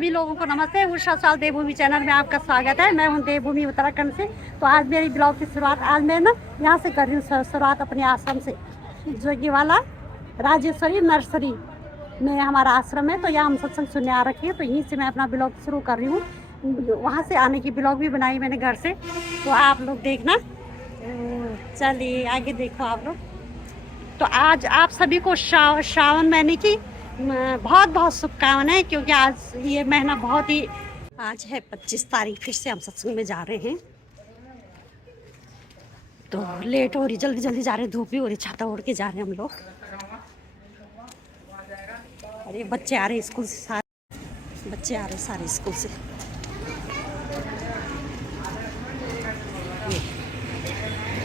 सभी लोगों को नमस्ते। उषा साल देवभूमि चैनल में आपका स्वागत है। मैं हूं देवभूमि उत्तराखंड से। तो आज मेरी ब्लॉग की शुरुआत आज मैं ना यहाँ से कर रही हूँ शुरुआत अपने आश्रम से, जो कि वाला राजेश्वरी नर्सरी में हमारा आश्रम है। तो यहाँ हम सत्संग सुनने आ रखे हैं, तो यहीं से मैं अपना ब्लॉग शुरू कर रही हूँ। वहाँ से आने की ब्लॉग भी बनाई मैंने घर से, तो आप लोग देखना। चलिए आगे देखो आप लोग। तो आज आप सभी को श्रावण महीने की बहुत बहुत शुभकामनाएं, क्योंकि आज ये महीना बहुत ही, आज है 25 तारीख। फिर से हम सत्संग में जा रहे हैं, तो लेट हो रही, जल्दी जल्दी जा रहे हैं। धूप भी हो रही, छाता ओढ़ के जा रहे हैं हम लोग। अरे बच्चे आ रहे हैं स्कूल से, सारे बच्चे आ रहे हैं सारे स्कूल से।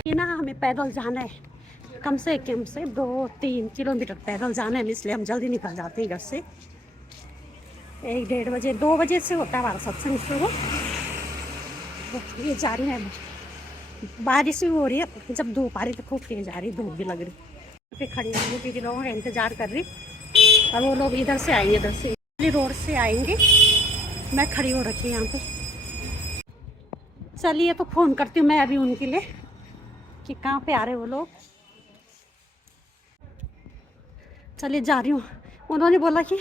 ये ना हमें पैदल जाना है, कम से 2-3 किलोमीटर पैदल जाना है, इसलिए हम जल्दी निकल जाते हैं घर से। 1-1:30 बजे 2 बजे से होता है हमारा सत्संग शुरू। ये जा रही है, बारिश भी हो रही है, जब धूप आ रही तो खूब तेज आ रही, धूप भी लग रही। फिर खड़ी होंगी, दीदी लोगों का इंतजार कर रही, और वो लोग इधर से आएंगे, इधर से रोड से आएंगे। मैं खड़ी हो रखी यहाँ पे। चलिए तो फ़ोन करती हूँ मैं अभी उनके लिए कि कहाँ पे आ रहे वो लोग। चलिए जा रही हूँ। उन्होंने बोला कि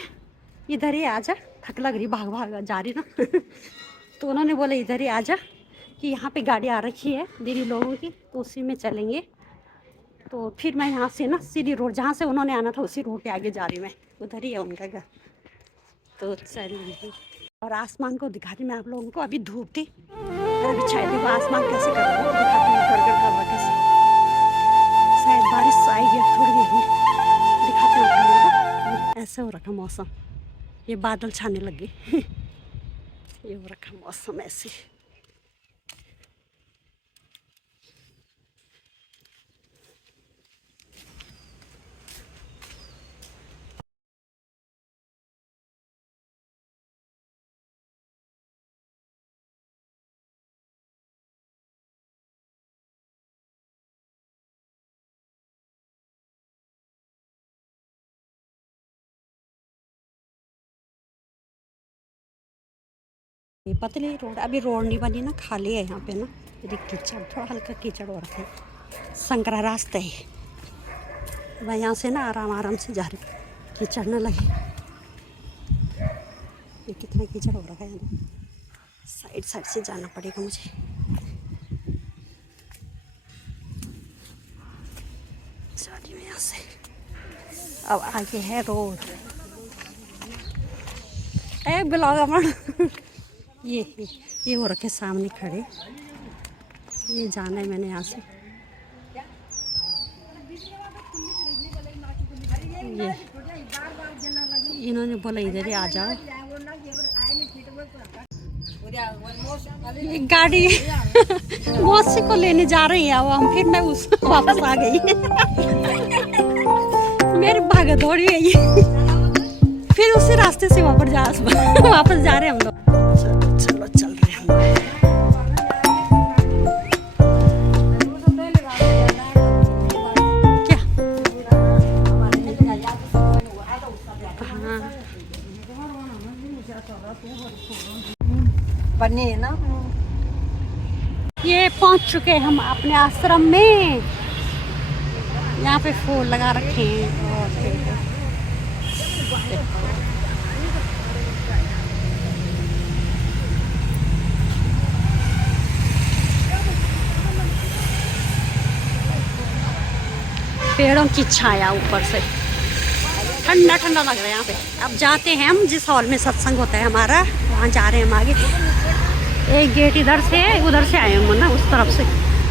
इधर ही आ जा, थक लग रही, भाग भाग जा रही ना। तो उन्होंने बोला इधर ही आ जा, कि यहाँ पे गाड़ी आ रखी है दीदी लोगों की, तो उसी में चलेंगे। तो फिर मैं यहाँ से ना सीधी रोड, जहाँ से उन्होंने आना था उसी रोड पे आगे जा रही हूँ मैं, उधर ही है उनका घर। तो चलिए, और आसमान को दिखा रही मैं आप लोगों को। अभी धूप थी और अभी छाया, देखो आसमान कैसे कर रहा है, दिखाती हूँ गड़गड़ कर रहा कैसे। शायद बारिश आएगी अब थोड़ी देर में, दिखाते हैं आप लोगों को। ऐसे हो रखा मौसम, ये बादल छाने लगे। ये हो रखा मौसम ऐसे। ये पतली रोड, अभी रोड नहीं बनी ना, खाली है यहाँ पे ना। यदि कीचड़, थोड़ा हल्का कीचड़ हो रखा है, संकरा रास्ता है। मैं यहाँ से ना आराम आराम से जा रही, कीचड़ न लगे। ये कितना कीचड़ हो रखा है यहाँ, साइड साइड से जाना पड़ेगा मुझे। चलिए मैं यहाँ से, अब आगे है रोड। ए ब्लॉग अमन। ये हो रखे सामने खड़े, ये जाना है मैंने यहाँ से। ये इन्होंने बोला इधर ही आ जाओ। एक गाड़ी मौसी को लेने जा रही है, अब हम फिर मैं उस वापस आ गई। मेरी भाग दौड़ी है ये। फिर उसी रास्ते से वापस जा रहे हैं हम लोग। चलो चल रहे हैं हम। क्या बने ना, ये पहुंच चुके हैं हम अपने आश्रम में। यहाँ पे फूल लगा रखे हैं, और पेड़ों की छाया ऊपर से, ठंडा ठंडा लग रहा है यहाँ पे। अब जाते हैं हम जिस हॉल में सत्संग होता है हमारा, वहाँ जा रहे हैं हम आगे। एक गेट इधर से है, उधर से आए हम ना उस तरफ से,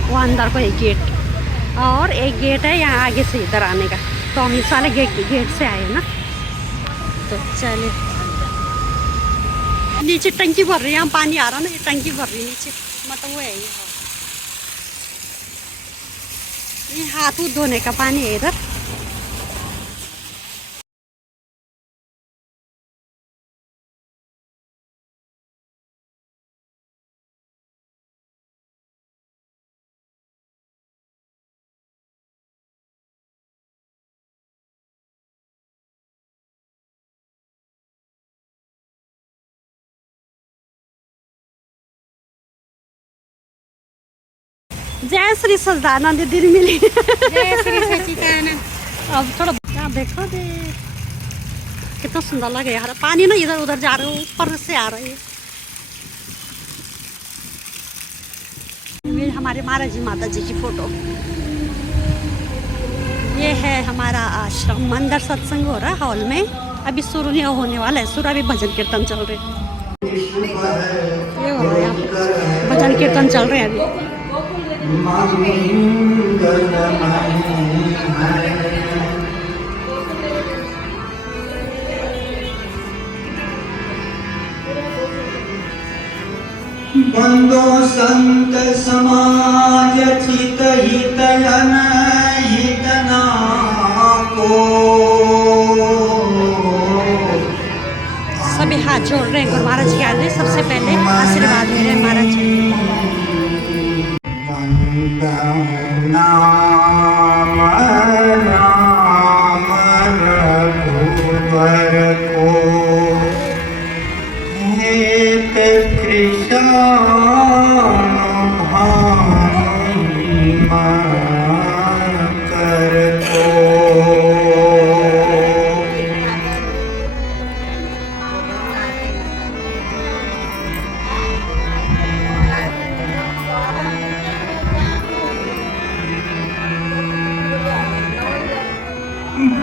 वो अंदर को एक गेट, और एक गेट है यहाँ आगे से इधर आने का। तो हम इस वाले गेट से आए ना। तो चले, नीचे टंकी भर रही है, यहाँ पानी आ रहा ना, ये टंकी भर रही है नीचे, मतलब वो है ये हाथ उथ धोने का पानी है इधर। जय श्री सच्चिदानंद दीदी मिली। जय श्री सच्चिदानंद। अब थोड़ा यहाँ देखो दे कितना सुंदर लगे यार। पानी ना इधर उधर जा रहे हो, ऊपर से आ रहे हैं। ये हमारे महाराज जी माता जी की फोटो। ये है हमारा आश्रम। अंदर सत्संग हो रहा है हॉल में। अभी शुरू नहीं होने वाला है, शुरू अभी भजन कीर्तन चल रहे हैं। ये हो रहा है यहाँ पे भजन कीर्तन चल रहे हैं अभी। बंदो संत समाज चित हितयन हितना को सभी हाथ जोड़ रहे हैं गुरु महाराज जी आगे। सबसे पहले आशीर्वाद दे रहे हैं महाराज जी। नाम नाम रघुवर को हेत कृष्ण कर को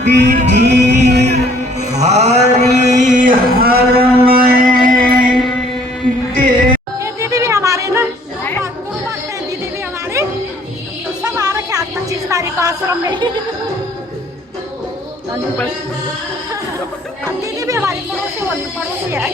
विधि हरि हर ये दीदी भी हमारे ना दीदी भी हमारे तो सब आ रखे आज 25 तारीख को आश्रम में। दीदी भी हमारी पड़ोसी है।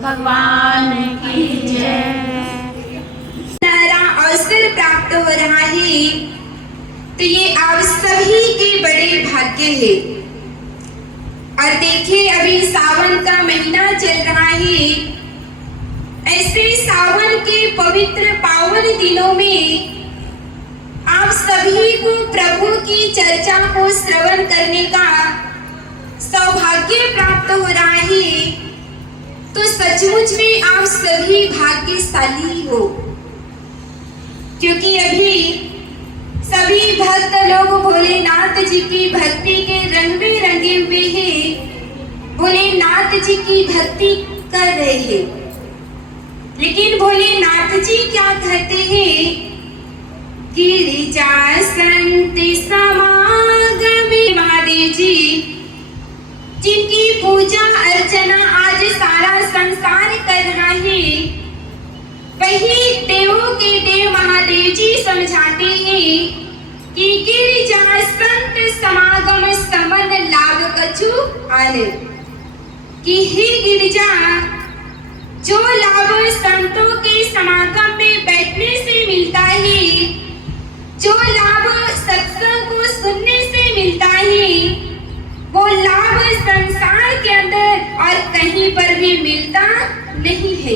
भगवान की जय। अवसर प्राप्त हो रहा है तो ये आप सभी के बड़े भाग्य है। और देखिए अभी सावन का महीना चल रहा है। ऐसे सावन के पवित्र पावन दिनों में आप सभी को प्रभु की चर्चा को श्रवण करने का सौभाग्य प्राप्त हो रहा है। तो सचमुच में आप सभी भाग्यशाली हो, क्योंकि अभी सभी भक्त लोग भोलेनाथ जी की भक्ति के रंग में रंगे हुए हैं। भोलेनाथ जी की भक्ति कर रहे हैं, लेकिन भोलेनाथ जी क्या कहते हैं? गिरिजा संत समागमे महादेव जी जिनकी पूजा अर्चना आज सारा संसार कर रहा है, वही देवों के देव महादेव जी समझाते हैं कि गिरिजा संत समागम समन लाभ कछु आले। कि हे गिरिजा, जो लाभ संतों के समागम में बैठने से मिलता है जो लाभ सत्संग को सुनने से मिलता है वो लाभ संसार के अंदर और कहीं पर भी मिलता नहीं है।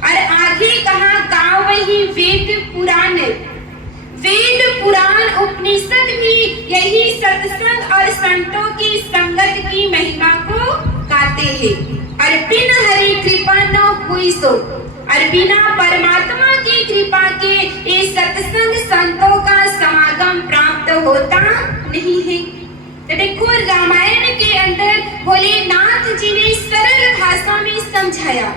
और आगे कहा गाँव ही वेद पुराण, वेद पुराण उपनिषद भी यही सत्संग और संतों की संगत की महिमा को गाते हैं। और बिन हरि कृपा न हुई सो, और बिना परमात्मा की कृपा के ये सत्संग संतों का समागम प्राप्त होता नहीं है। तो देखो रामायण के अंदर भोलेनाथ जी ने सरल भाषा में समझाया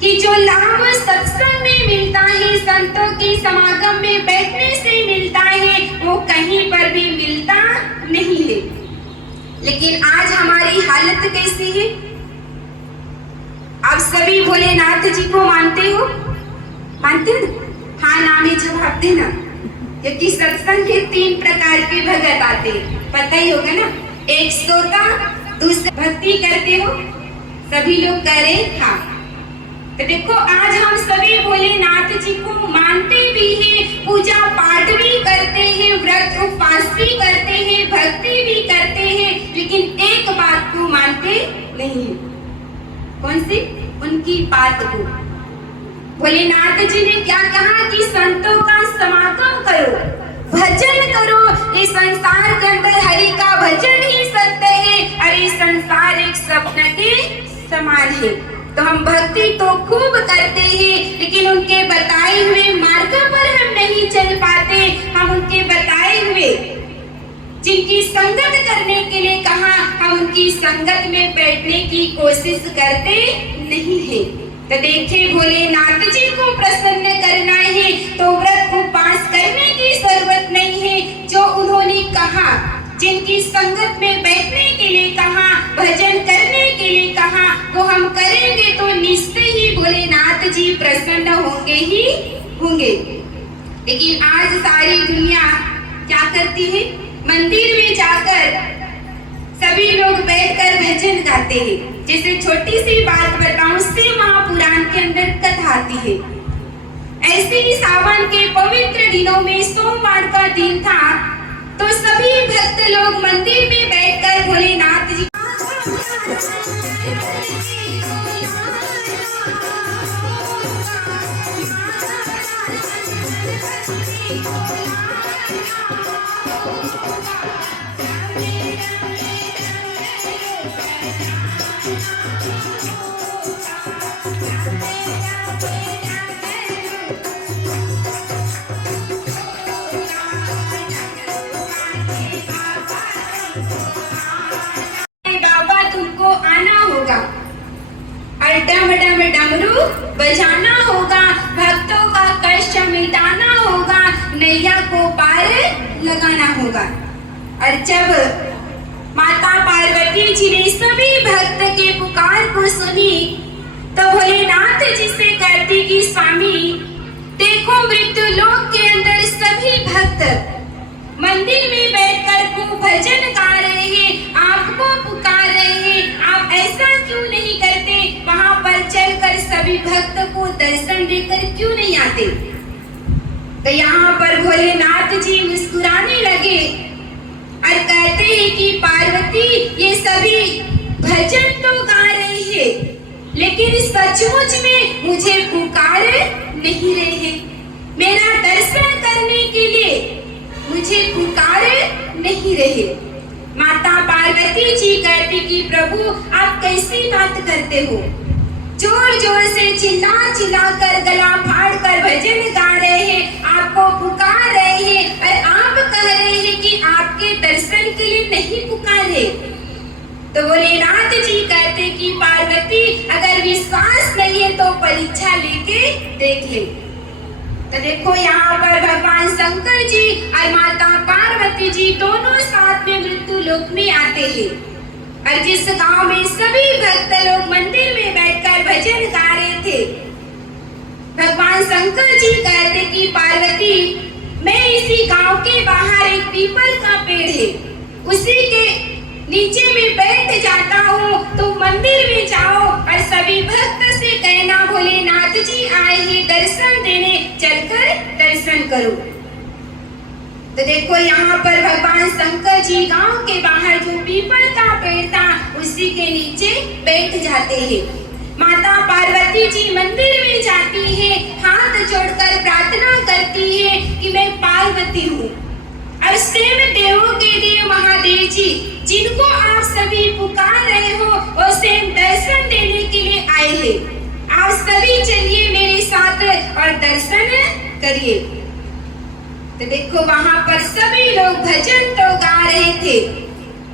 कि जो लाभ सत्संग में मिलता है, संतों के समागम में बैठने से मिलता है, वो कहीं पर भी मिलता नहीं है। लेकिन आज हमारी हालत कैसी है? आप सभी भोलेनाथ जी को मानते हो? मानते हो? हाँ ना में जवाब देना, क्योंकि सत्संग के 3 प्रकार के भगत आते, पता ही होगा ना। एक श्रोता, दूसरा भक्ति करते हो, सभी लोग करें हाँ। तो देखो आज हम सभी भोलेनाथ जी को मानते भी हैं, पूजा पाठ भी करते हैं, व्रत उपवास भी करते हैं, भक्ति भी करते हैं, लेकिन एक बात को मानते नहीं है। कौन सी? उनकी बात को। भोलेनाथ जी ने क्या कहा कि संतों का समागम करो, भजन करो। इस संसार के अंदर हरि का भजन ही सत्य है, और ये संसार एक स्वप्न के समान है। तो हम भक्ति तो खूब करते हैं, लेकिन उनके बताए हुए मार्ग पर हम नहीं चल पाते। हम उनके बताए हुए जिनकी संगत करने के लिए कहा, हम उनकी संगत में बैठने की कोशिश करते नहीं है। तो देखिए भोलेनाथ जी को प्रसन्न करना है तो व्रत उपवास करने की जरूरत नहीं है। जो उन्होंने कहा, जिनकी संगत में बैठने के लिए कहा, भजन करने के लिए कहा, वो हम करेंगे तो निश्चय ही भोलेनाथ जी प्रसन्न होंगे ही होंगे। लेकिन आज सारी दुनिया क्या करती है? मंदिर में जाकर सभी लोग बैठकर भजन गाते हैं। जैसे छोटी सी बात बताऊं, शिव महापुराण के अंदर कथा आती है। ऐसे ही सावन के पवित्र दिनों में सोमवार का दिन था, तो सभी भक्त लोग मंदिर में बैठकर भोलेनाथ जी डम डम डमरू बजाना होगा, भक्तों का कष्ट मिटाना होगा, नैया को पार लगाना होगा। और जब माता पार्वती जी ने सभी भक्त के पुकार को सुनी, तो भोलेनाथ जी से कहती कि स्वामी देखो, मृत्यु लोक के अंदर सभी भक्त मंदिर में बैठकर को भजन गा रहे हैं, आपको पुकार रहे हैं, आप ऐसा क्यों नहीं करते? वहां पर चलकर सभी भक्त को दर्शन देकर क्यों नहीं आते? तो यहाँ पर भोलेनाथ जी मुस्कुराने लगे और कहते हैं कि पार्वती, ये सभी भजन तो गा रहे हैं, लेकिन सचमुच में मुझे पुकार नहीं रहे हैं। मेरा दर्शन करने के लिए मुझे पुकार नहीं रहे। माता पार्वती जी कहती कि प्रभु आप कैसी बात करते हो? जोर जोर से चिल्ला चिल्ला कर गला फाड़ कर भजन गा रहे हैं, आपको पुकार रहे हैं, और आप कह रहे हैं कि आपके दर्शन के लिए नहीं पुकारे। तो भोलेनाथ जी कहते कि पार्वती अगर विश्वास नहीं है तो परीक्षा लेके देख ले। तो देखो यहाँ पर भगवान शंकर जी और माता पार्वती जी दोनों साथ में मृत्यु लोक में आते हैं। और जिस गांव में सभी भक्त लोग मंदिर में बैठकर भजन गा रहे थे, भगवान शंकर जी कहते कि पार्वती, मैं इसी गांव के बाहर एक पीपल का पेड़ है, उसी के नीचे में बैठ जाता हूँ, तो मंदिर में जाओ और सभी भक्त से कहना भोलेनाथ जी आए हैं दर्शन देने, चलकर दर्शन करो। तो देखो यहाँ पर भगवान शंकर जी गांव के बाहर जो पीपल का पेड़ था उसी के नीचे बैठ जाते हैं। माता पार्वती जी मंदिर में जाती है, हाथ जोड़कर प्रार्थना करती है कि मैं पार्वती हूँ। और स्वयं देवों के देव महादेव जी जिनको आप सभी पुकार रहे हो वो स्वयं दर्शन देने के लिए आए हैं। आप सभी चलिए मेरे साथ और दर्शन करिए। तो देखो वहां पर सभी लोग भजन तो गा रहे थे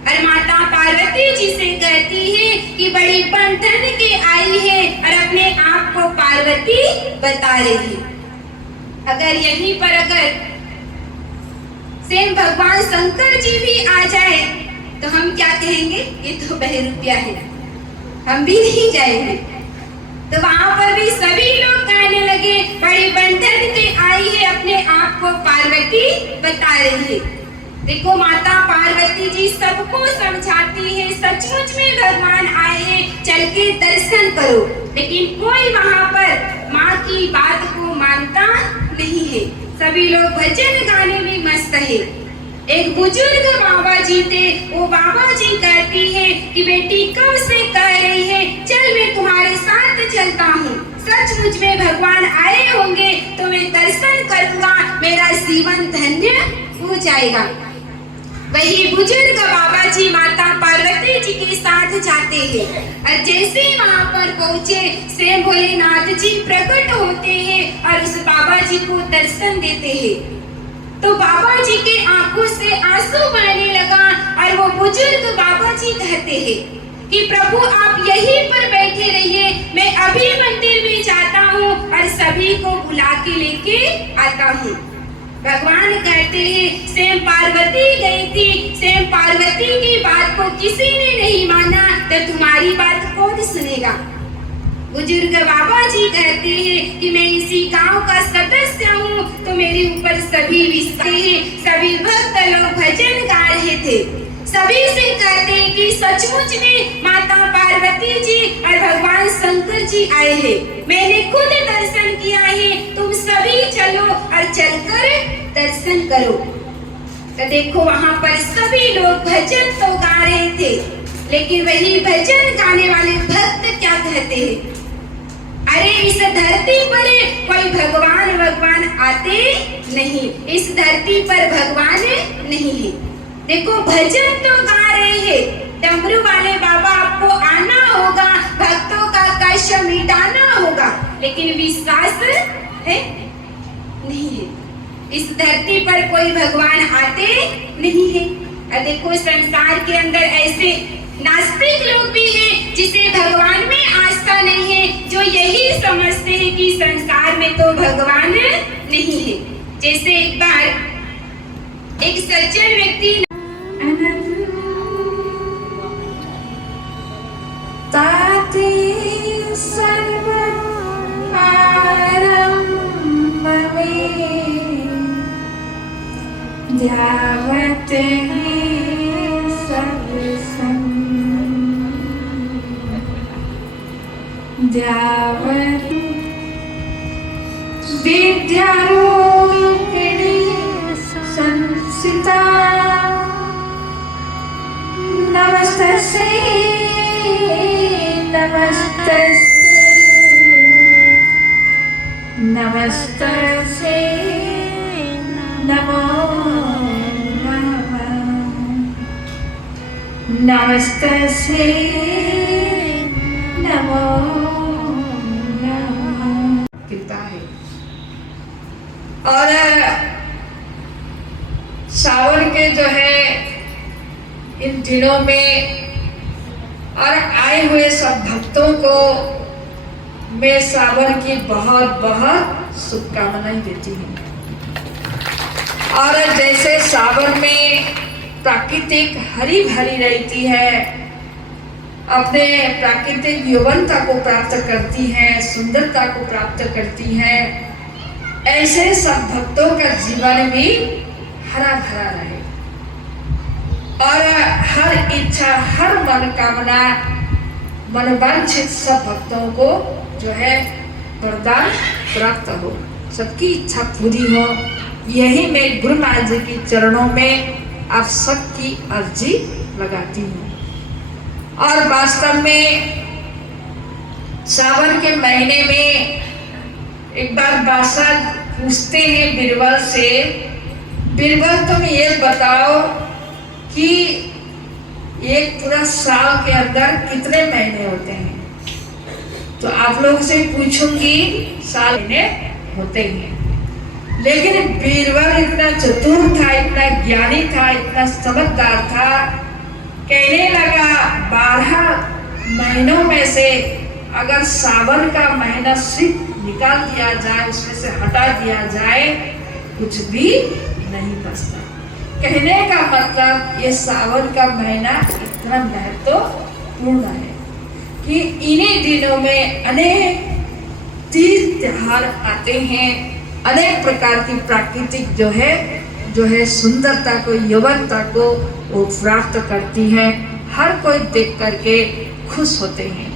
और माता पार्वती जी से कहती है कि बड़ी बंधन के आई है और अपने आप को पार्वती बता रही है। अगर यहीं पर अगर स्वयं भगवान शंकर जी भी आ जाए तो हम क्या कहेंगे, ये तो बहरूपिया है, हम भी नहीं जाएंगे। तो वहां पर भी सभी लोग कहने लगे बड़ी बंधन के आई है, अपने आप को पार्वती बता रही है। देखो माता पार्वती जी सबको समझाती है, सचमुच में भगवान आए हैं, चल के दर्शन करो। लेकिन कोई वहां पर माँ की बात को मानता नहीं है। सभी लोग भजन गाने में मस्त है। एक बुजुर्ग बाबा जी थे, वो बाबा जी कहती है कि बेटी कब से कह रही है चल मैं तुम्हारे साथ चलता हूँ, सचमुच में भगवान आए होंगे तो मैं दर्शन करूँगा, मेरा जीवन धन्य हो जाएगा। वही बुजुर्ग बाबा जी माता पार्वती जी के साथ जाते हैं और जैसे ही वहाँ पर पहुँचे स्वयं भोलेनाथ जी प्रकट होते हैं और उस बाबा जी को दर्शन देते हैं। तो बाबा जी के आंखों से आंसू बहने लगा और वो बुजुर्ग बाबा जी कहते हैं कि प्रभु आप यहीं पर बैठे रहिए, मैं अभी मंदिर में जाता हूँ और सभी को बुला के लेके आता हूँ। भगवान कहते हैं स्वयं पार्वती गई थी, स्वयं पार्वती की बात को किसी ने नहीं माना तो तुम्हारी बात कौन सुनेगा। बुजुर्ग बाबा जी कहते हैं कि मैं इसी गांव का सदस्य हूँ तो मेरे ऊपर सभी विश्वास हैं। सभी भक्त लोग भजन गा रहे थे, सभी से कहते हैं कि सचमुच में माता पार्वती जी और भगवान शंकर जी आए हैं, मैंने खुद दर्शन किया है, तुम सभी चलो और चलकर दर्शन करो। तो देखो वहाँ पर सभी लोग भजन तो गा रहे थे, लेकिन वही भजन गाने वाले भक्त क्या कहते हैं, अरे इस धरती पर कोई भगवान आते नहीं, इस धरती पर भगवान नहीं है। देखो भजन तो गा रहे हैं, डमरू वाले बाबा आपको आना होगा, भक्तों का कष्ट मिटाना होगा, लेकिन विश्वास है नहीं है। इस धरती पर कोई भगवान आते नहीं है। और देखो संसार के अंदर ऐसे नास्तिक लोग भी हैं जिसे भगवान में आस्था नहीं है, जो यही समझते हैं कि संसार में तो भगवान नहीं है। जैसे एक बार एक सज्जन व्यक्ति विद्यारूपिणी संसिता नमस्तस्यै नमस्तस्यै नमो नमः नमस्तस्यै नमो कृपा है। और सावन के जो है इन दिनों में और आए हुए सब भक्तों को मैं सावन की बहुत बहुत शुभकामनाएं देती हूँ। और जैसे सावन में प्राकृतिक हरी भरी रहती है, अपने प्राकृतिक यौवनता को प्राप्त करती हैं, सुंदरता को प्राप्त करती हैं, ऐसे सब भक्तों का जीवन भी हरा भरा रहे और हर इच्छा हर मनोकामना मनोवांछित सब भक्तों को जो है वरदान प्राप्त हो, सबकी इच्छा पूरी हो, यही मैं गुरु महाराज जी के चरणों में आप सबकी अर्जी लगाती हूँ। और वास्तव में सावन के महीने में एक बार बादशाह पूछते हैं बीरबल से, बीरबल तुम ये बताओ कि एक पूरा साल के अंदर कितने महीने होते हैं? तो आप लोगों से पूछूंगी, साल महीने होते हैं। लेकिन बीरबल इतना चतुर था, इतना ज्ञानी था, इतना समझदार था, कहने लगा 12 महीनों में से अगर सावन का महीना सिर्फ निकाल दिया जाए, उसमें से हटा दिया जाए, कुछ भी नहीं बचता। कहने का मतलब ये सावन का महीना इतना महत्वपूर्ण है कि इन्हीं दिनों में अनेक तीज त्योहार आते हैं, अनेक प्रकार की प्राकृतिक जो है सुंदरता को, यौवनता को वो प्राप्त करती है। हर कोई देख करके खुश होते हैं।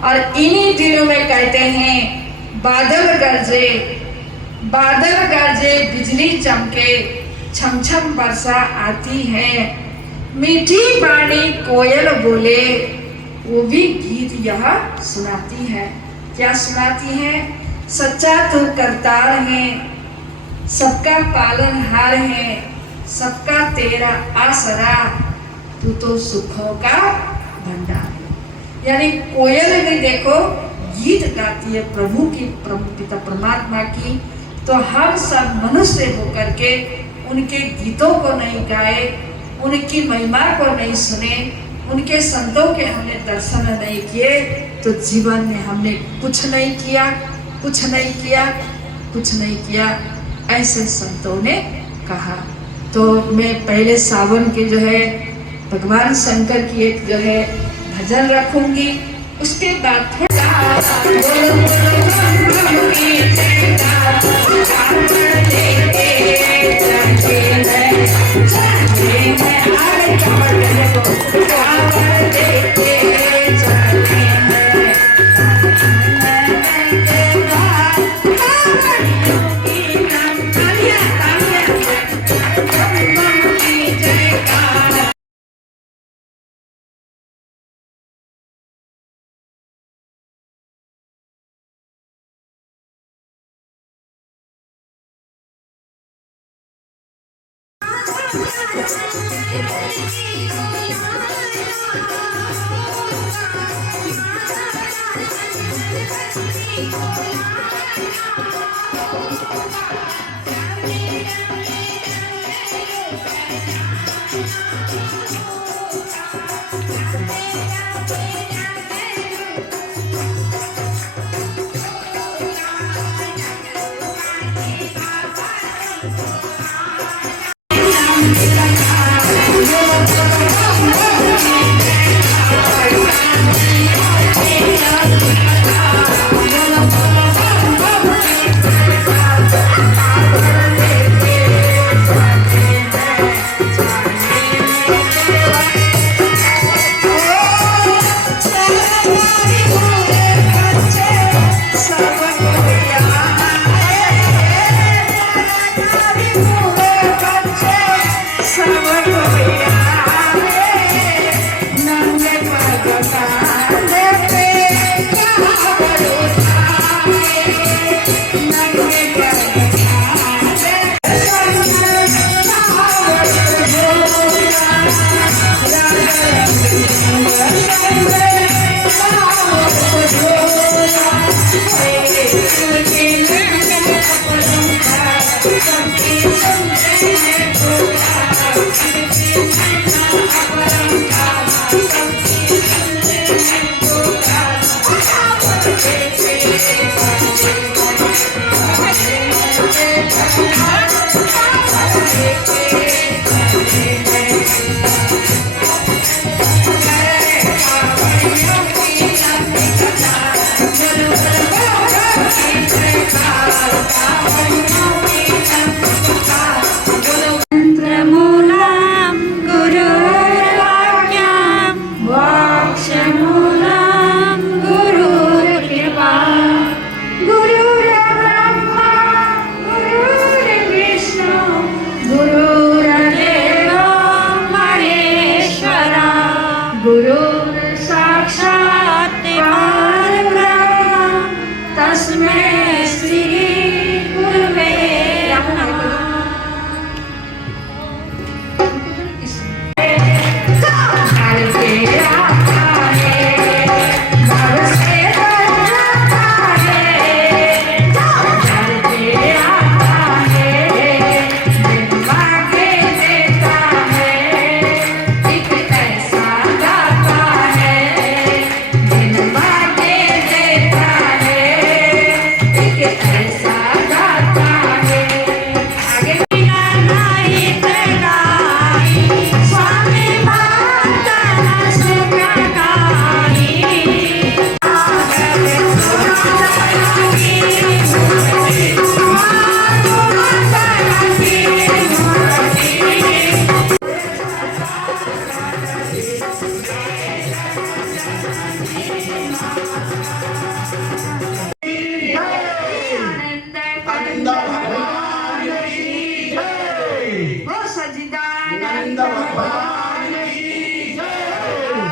और इन्हीं दिनों में कहते हैं बादल गरजे बिजली चमके, छम छम वर्षा आती है, मीठी वाणी कोयल बोले, वो भी गीत यह सुनाती है। क्या सुनाती है? सच्चा तू करतार है, सबका पालनहार है, सबका तेरा आसरा, तू तो सुखों का भंडार है। यानी कोयल भी देखो गीत गाती है प्रभु की, पिता परमात्मा की। तो हम सब मनुष्य होकर के उनके गीतों को नहीं गाए, उनकी महिमा को नहीं सुने, उनके संतों के हमने दर्शन नहीं किए, तो जीवन में हमने कुछ नहीं किया, ऐसे संतों ने कहा। तो मैं पहले सावन के जो है भगवान शंकर की एक जो है भजन रखूंगी, उसके बाद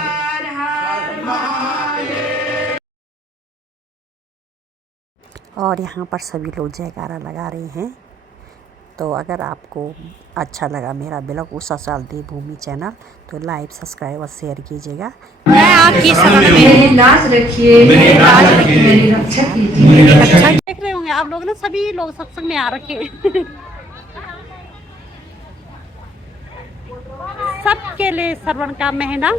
हर हर महादेव। और यहाँ पर सभी लोग जयकारा लगा रहे हैं। तो अगर आपको अच्छा लगा मेरा ब्लॉग उषा साल देवभूमि चैनल तो लाइक सब्सक्राइब और शेयर कीजिएगा। मैं आपकी शरण में मेरी लाज रखिए, मेरी लाज रखिए, मेरी रक्षा कीजिए। अच्छा देख रहे होंगे आप लोग ना, सभी लोग सत्संग में आ रखे हैं। सबके लिए श्रवण का महीना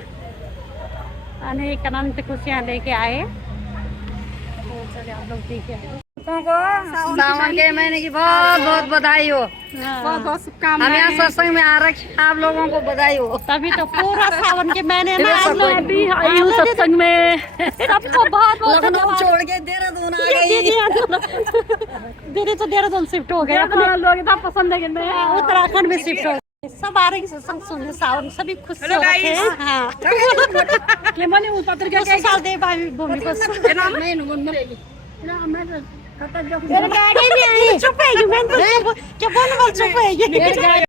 अनेक अनंत खुशियाँ लेके आए। तो चलिए आप लोग देखिए। सावन के महीने की बहुत बहुत बधाई हो, बहुत बहुत हम यहाँ सत्संग में आ रखे, आप लोगों को बधाई हो। तभी तो पूरा सावन के महीने में आप लोग भी आई हूँ सत्संग में। सबको बहुत बहुत लखनऊ छोड़ के देहरादून आ गई। दीदी तो देहरादून शिफ्ट हो गए, लोग इतना पसंद है कि मैं उत्तराखंड में शिफ्ट हो गए। सब आ रहे हैं सत्संग सुनने, सावन सभी खुश हो रखे हैं। हाँ पत्रिका उस साल देव भाई भूमि को चुप है, क्या बोल चुप है।